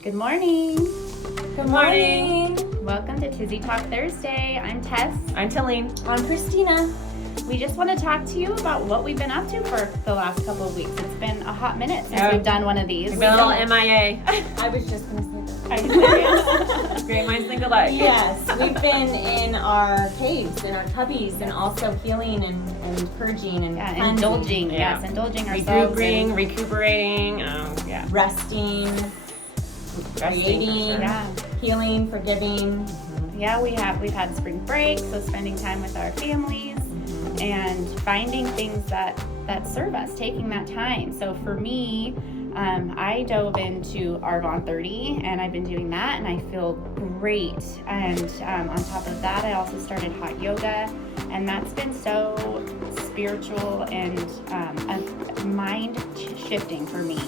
Good morning. Good morning. Welcome to Tizzy Talk Thursday. I'm Tess. I'm Talene. I'm Christina. We just want to talk to you about what we've been up to for the last couple of weeks. It's been a hot minute since we've done one of these. We've been a little MIA. I was just going to say that. Are you serious? Great minds think alike. Yes, we've been in our caves, in our cubbies, and also healing and purging and cleansing. Indulging. Yeah. Yes, indulging ourselves. Recuperating. Resting, creating, Yeah. healing, forgiving. Yeah, we've had spring break, so spending time with our families and finding things that serve us, taking that time. So for me, I dove into Argon 30 and I've been doing that and I feel great. And on top of that, I also started hot yoga, and that's been so spiritual and mind shifting for me.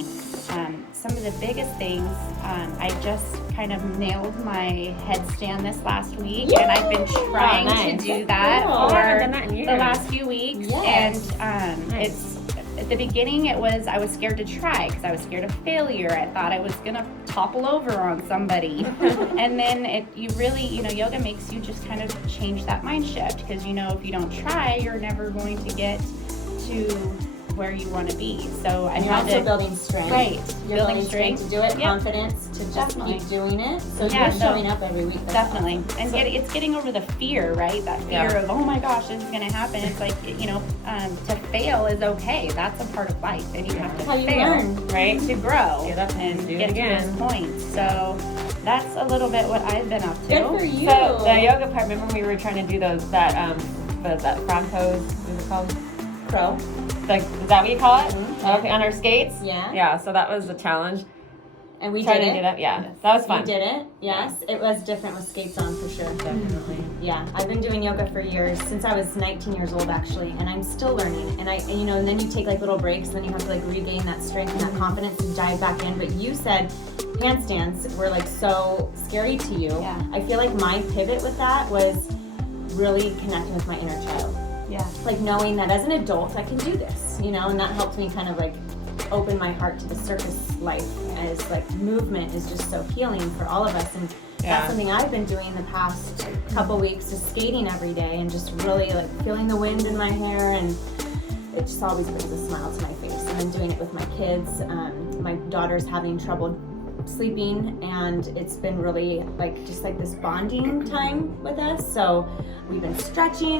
Some of the biggest things, I just kind of nailed my headstand this last week, and I've been trying to do that for the last few weeks. Yes. And it's at the beginning, I was scared to try because I was scared of failure. I thought I was gonna topple over on somebody, and then yoga makes you just kind of change that mind shift, because if you don't try, you're never going to get to where you want to be. So I You're had also to building strength. Right. You're Building building strength to do it, confidence to just Definitely. keep doing it. So Yeah, you're showing up every week. That's Definitely. awesome. And it's getting over the fear, right? That fear of, oh my gosh, this is going to happen. It's like, to fail is okay. That's a part of life. And you have to How you fail, learn. right? To grow Get up and do it get again. to those points. So that's a little bit what I've been up to. Good for you. So the yoga part, remember when we were trying to do that frog pose, what is it called? Pro. Like, is that what you call it? Okay, on our skates? Yeah. Yeah, so that was the challenge. And we Trying did to it. do that, yeah. That was fun. We did it. Yes. It was different with skates on for sure. Definitely. Yeah, I've been doing yoga for years, since I was 19 years old actually, and I'm still learning. And and then you take like little breaks, and then you have to regain that strength and that confidence to dive back in. But you said handstands were so scary to you. Yeah. I feel like my pivot with that was really connecting with my inner child. Yeah. Knowing that as an adult I can do this, and that helped me kind of open my heart to the circus life, as movement is just so healing for all of us. And that's something I've been doing the past couple weeks, is skating every day and just really feeling the wind in my hair, and it just always brings a smile to my face. And I'm doing it with my kids. My daughter's having trouble sleeping, and it's been really this bonding time with us. So we've been stretching.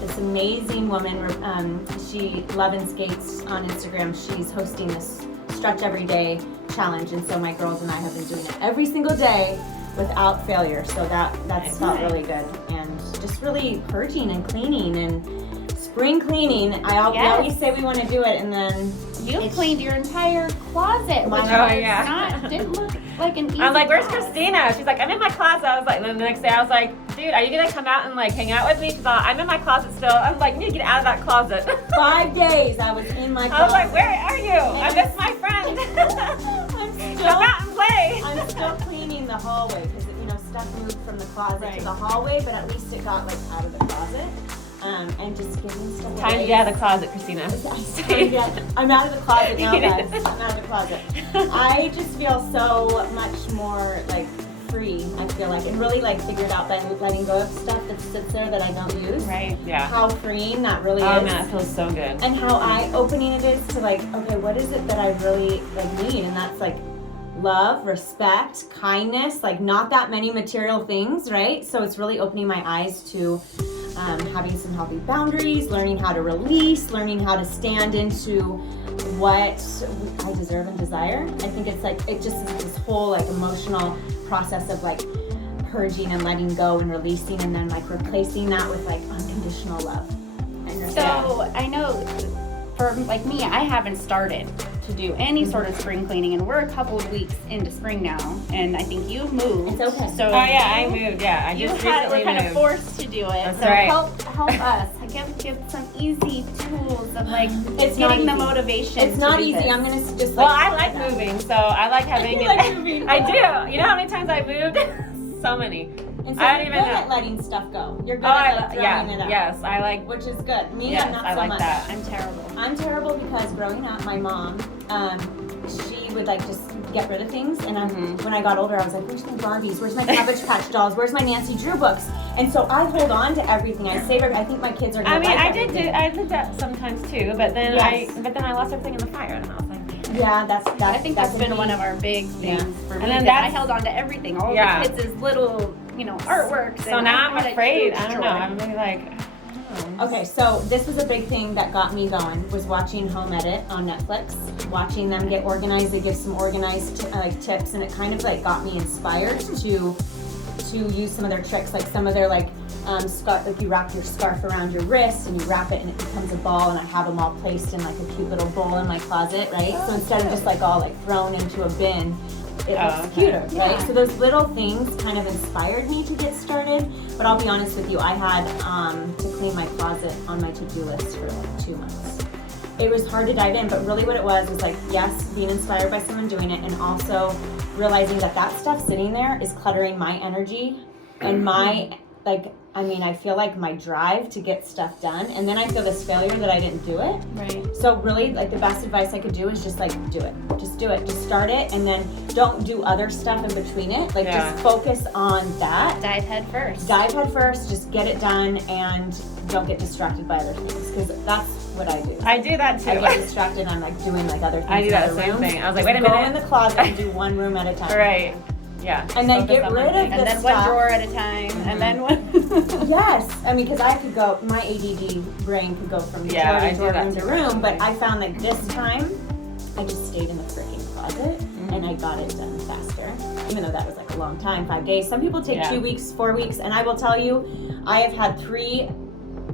This amazing woman, she Love and Skates on Instagram, she's hosting this stretch every day challenge, and so my girls and I have been doing it every single day without failure. So that's felt really good, and just really purging and cleaning and spring cleaning. We always say we want to do it, and then You cleaned your entire closet, which didn't look like an easy I was like, where's task. Christina? She's like, I'm in my closet. I was like, and then the next day I was like, dude, are you going to come out and hang out with me? Because I'm in my closet still. I was like, you need to get out of that closet. 5 days I was in my closet. I was like, where are you? I miss my friend. Come out and play. I'm still cleaning the hallway, because stuff moved from the closet to the hallway, but at least it got out of the closet. And just giving stuff Time to away. get out of the closet, Christina. I'm out of the closet now, guys. I'm out of the closet. I just feel so much more free, I feel and really figured out by letting go of stuff that sits there that I don't use. Right. Yeah. How freeing that really Oh is. man, it feels so good. And how eye-opening it is to okay, what is it that I really need? And that's love, respect, kindness, not that many material things, right? So it's really opening my eyes to having some healthy boundaries, learning how to release, learning how to stand into what I deserve and desire. I think it's it just is this whole emotional process of purging and letting go and releasing, and then replacing that with unconditional love. And So I know for me, I haven't started to do any sort of spring cleaning, and we're a couple of weeks into spring now, and I think you moved. It's okay. So I moved. Yeah, I just recently we're kind of moved. forced to do it. That's so right. help us. Give some easy tools of It's not getting the easy. motivation. It's to not do easy. this. I'm gonna just Well, I like moving, so I like having You it. like moving. I do. You know how many times I moved? So many. And so I don't you're even good know. at letting stuff go. You're good Oh, at throwing it out. yes, I like. Which is good. Me, Yes, I'm not I so like much. that. I'm terrible. I'm terrible because growing up, my mom, she would just get rid of things. And when I got older, I was like, where's my Barbies? Where's my Cabbage Patch dolls? Where's my Nancy Drew books? And so I hold on to everything. I save it. I think my kids are going to like everything. I did that sometimes too, but then I lost everything in the fire, and I was like, yeah, I think that's been one of our big things for me. And then I held on to everything, all the kids' little, artworks. So now I'm afraid. I don't know. I'm really like. Okay, so this was a big thing that got me going, was watching Home Edit on Netflix, watching them get organized. They give some organized tips, and it kind of like got me inspired to use some of their tricks, like some of their scarf, like you wrap your scarf around your wrist and you wrap it and it becomes a ball, and I have them all placed in like a cute little bowl in my closet, right? So instead of just like all like thrown into a bin, it looks cuter, right? So those little things kind of inspired me to get started. But I'll be honest with you, I had to clean my closet on my to-do list for like 2 months. It was hard to dive in, but really what it was like, yes, being inspired by someone doing it, and also realizing that stuff sitting there is cluttering my energy and my, I feel like my drive to get stuff done, and then I feel this failure that I didn't do it. Right. So really, the best advice I could do is just do it. Just do it. Just start it, and then don't do other stuff in between it. Just focus on that. Dive head first. Just get it done, and don't get distracted by other things, because that's what I do. I do that too. I get distracted. I'm doing other things. I do that same thing. I was like, wait a minute. Go in the closet and do one room at a time. Right. Yeah. And then get rid of the stuff. And then one drawer at a time. And then one. Yes. Because I could go, my ADD brain could go from drawer to drawer, room to room. But I found that this time, I just stayed in the freaking closet and I got it done faster. Even though that was like a long time, 5 days. Some people take 2 weeks, 4 weeks. And I will tell you, I have had 3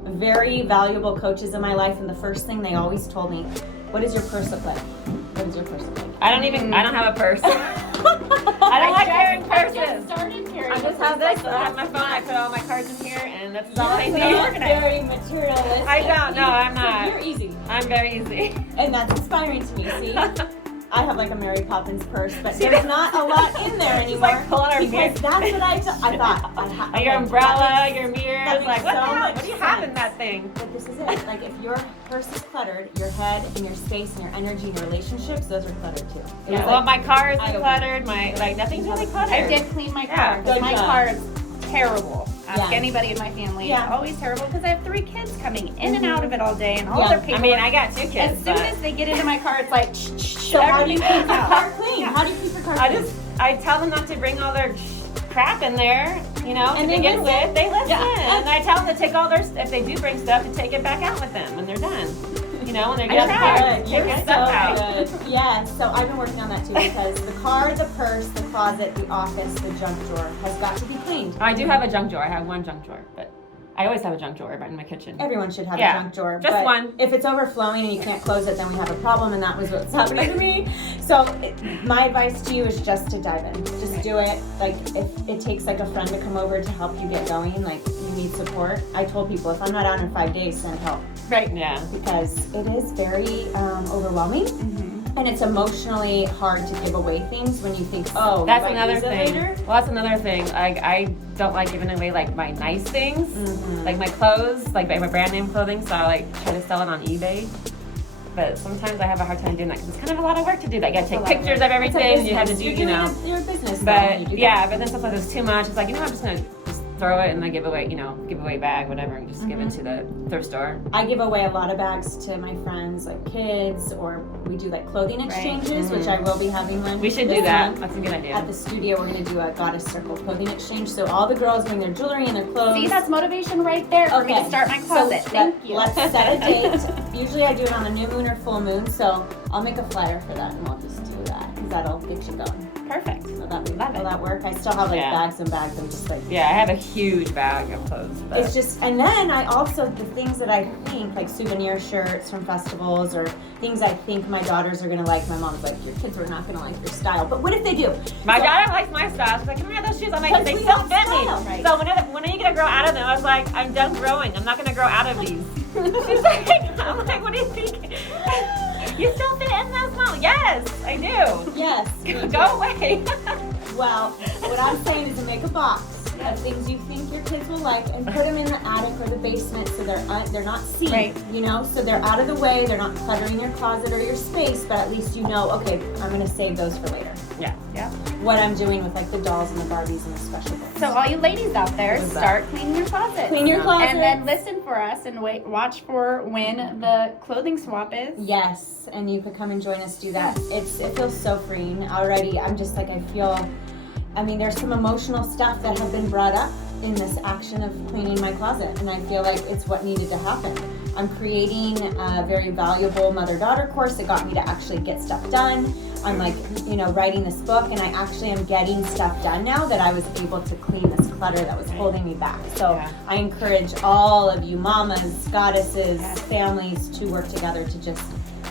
very valuable coaches in my life. And the first thing they always told me, what is your purse look like? What is your purse look like? I don't have a purse. I don't like carrying purses. I just have this. I have my phone. I put all my cards in here, and that's all I need. You're very materialistic. I don't. No, I'm not. So you're easy. I'm very easy. And that's inspiring to me. See, I have like a Mary Poppins purse, but there's not a lot in there anymore. Like pulling our because that's what I thought. Your umbrella, your mirrors. Like what so the hell? much What do you have sense. in that thing? But this is it. Like if your purse is cluttered, your head and your space and your energy and your relationships, those are cluttered too. Yeah. Well, my car is cluttered. Nothing's really cluttered. I did clean my car. Good My job. car is terrible. Ask anybody in my family. Yeah. It's always terrible because I have 3 kids coming in and out of it all day, and all their paperwork. I mean, I got 2 kids. As soon as they get into my car, it's like, so how do you keep your car clean? How do you keep your car clean? I tell them not to bring all their crap in there, and to begin with. They listen. Yeah. And I tell them to take all their, if they do bring stuff, to take it back out with them when they're done. When they get out, take their stuff out. Good. Yeah, so I've been working on that too, because the car, the purse, the closet, the office, the junk drawer has got to be cleaned. I do have a junk drawer. I have 1 junk drawer, but I always have a junk drawer in my kitchen. Everyone should have a junk drawer. Just but 1. If it's overflowing and you can't close it, then we have a problem, and that was what's happening to me. So my advice to you is just to dive in. Just do it. If it takes a friend to come over to help you get going, you need support. I told people, if I'm not out in 5 days, send help. Right. Yeah. Because it is very overwhelming. And it's emotionally hard to give away things when you think, oh, that's you might another use it thing. later. Well, that's another thing. I don't like giving away my nice things, like my clothes, like my brand name clothing. So I try to sell it on eBay. But sometimes I have a hard time doing that because it's kind of a lot of work to do that. You got to take pictures of everything. And you have to do, You're a business. But but then sometimes it's too much. It's like, I'm just gonna just throw it and then give away bag, whatever, and just give it to the thrift store. I give away a lot of bags to my friends, kids, or we do clothing exchanges, which I will be having one. We should do that. That's a good idea. At the studio, we're going to do a Goddess Circle clothing exchange. So all the girls bring their jewelry and their clothes. See, that's motivation right there for me to start my closet. So Thank you. Let's set a date. Usually I do it on a new moon or full moon, so I'll make a flyer for that and we'll just do that because that'll get you going. Perfect. So will that work? I still have bags and bags. I'm just I have a huge bag of clothes. But it's just, and then I also, the things that I think, souvenir shirts from festivals or things I think my daughters are going to like. My mom's like, your kids are not going to like your style. But what if they do? My daughter likes my style. She's like, can we have those shoes? I'm like, they still fit me. Right? So when are you going to grow out of them? I was like, I'm done growing. I'm not going to grow out of these. She's like, I'm like, what do you think? You still fit in those small? Yes, I do. Yes. Go away. Well, what I'm saying is to make a box of things you think your kids will like and put them in the attic or the basement so they're not seen, so they're out of the way, they're not cluttering your closet or your space, but at least okay, I'm going to save those for later. Yeah. Yeah. what I'm doing with like the dolls and the Barbies and the special books. So all you ladies out there, What is that? start cleaning your closet. Clean your closet. And then listen for us and watch for when the clothing swap is. Yes, and you could come and join us do that. It feels so freeing already. I'm just like, I mean, there's some emotional stuff that have been brought up in this action of cleaning my closet, and I feel like it's what needed to happen. I'm creating a very valuable mother-daughter course that got me to actually get stuff done. I'm like, writing this book, and I actually am getting stuff done now that I was able to clean this clutter that was holding me back. So Yeah. I encourage all of you mamas, goddesses, Yes. families to work together to just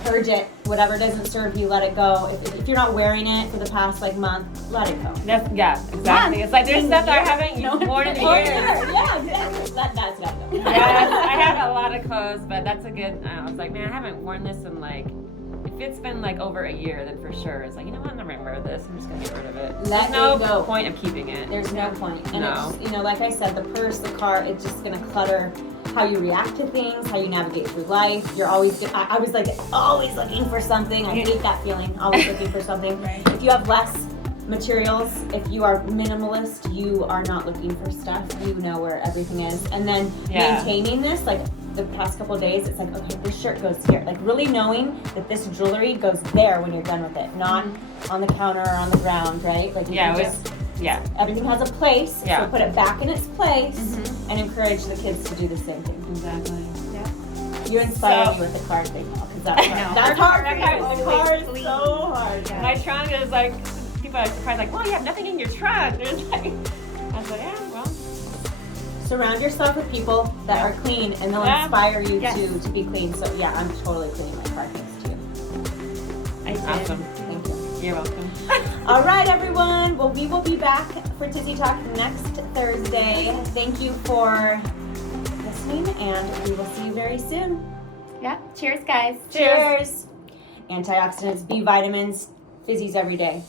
purge it. Whatever doesn't serve you, let it go. If you're not wearing it for the past month, let it go. Yeah, exactly. It's like there's stuff that I haven't worn in years. Yeah, exactly. That's not though. Yes, I have a lot of clothes, but that's a good. I was like, man, I haven't worn this in if it's been over a year, then for sure it's like, you know what, I'm not gonna wear this. I'm just gonna get rid of it. Let There's no it go. point of keeping it. There's no point. And No. it's, like I said, the purse, the car, it's just gonna clutter how you react to things, how you navigate through life. You're always, I was always looking for something. I hate that feeling, always looking for something. Right. If you have less materials, if you are minimalist, you are not looking for stuff. You know where everything is. And then maintaining this, the past couple of days, it's okay, this shirt goes here. Really knowing that this jewelry goes there when you're done with it, not on the counter or on the ground, right? Everything has a place, so put it back in its place and encourage the kids to do the same thing. Exactly. Yeah. You inspire me with the card thing, because that's hard. That's hard. The card is so hard. Yeah. My trunk is people are surprised, well, you have nothing in your trunk. There's I was like, yeah, well. Surround yourself with people that are clean, and they'll inspire you to be clean. So yeah, I'm totally cleaning my car thanks to you. Awesome. Thank you. You're welcome. All right, everyone. Well, we will be back for Tizzy Talk next Thursday. Thank you for listening, and we will see you very soon. Yeah. Cheers, guys. Cheers. Antioxidants, B vitamins, fizzies every day.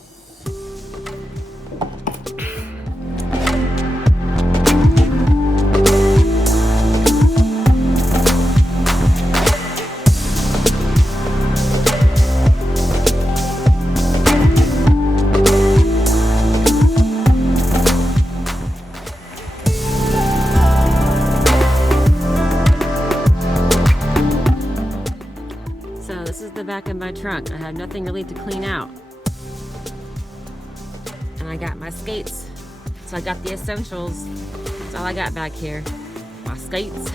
So this is the back of my trunk. I have nothing really to clean out. And I got my skates. So I got the essentials. That's all I got back here. My skates,